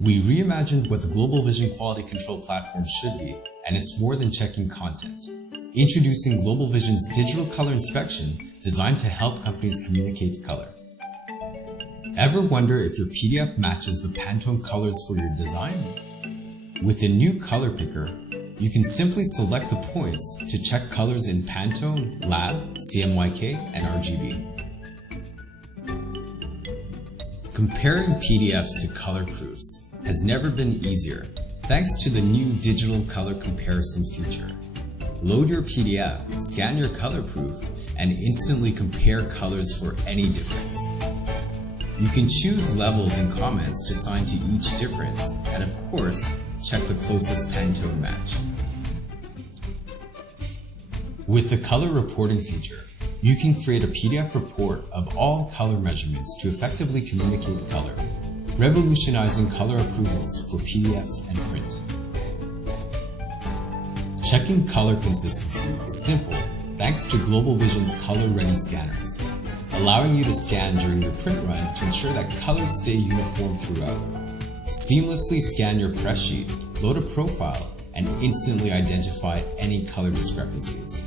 We reimagined what the Globalvision quality control platform should be, and it's more than checking content. Introducing Globalvision's digital color inspection designed to help companies communicate color. Ever wonder if your PDF matches the Pantone colors for your design? With the new color picker, you can simply select the points to check colors in Pantone, Lab, CMYK, and RGB. Comparing PDFs to color proofs has never been easier thanks to the new digital color comparison feature. Load your PDF, scan your color proof, and instantly compare colors for any difference. You can choose levels and comments to assign to each difference, and of course, check the closest Pantone match. With the color reporting feature, you can create a PDF report of all color measurements to effectively communicate color, revolutionizing color approvals for PDFs and print. Checking color consistency is simple thanks to Globalvision's color-ready scanners, allowing you to scan during your print run to ensure that colors stay uniform throughout. Seamlessly scan your press sheet, load a profile, and instantly identify any color discrepancies.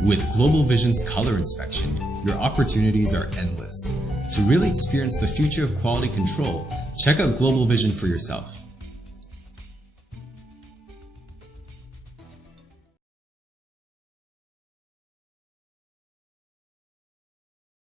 With Globalvision's color inspection, your opportunities are endless. To really experience the future of quality control, check out Globalvision for yourself.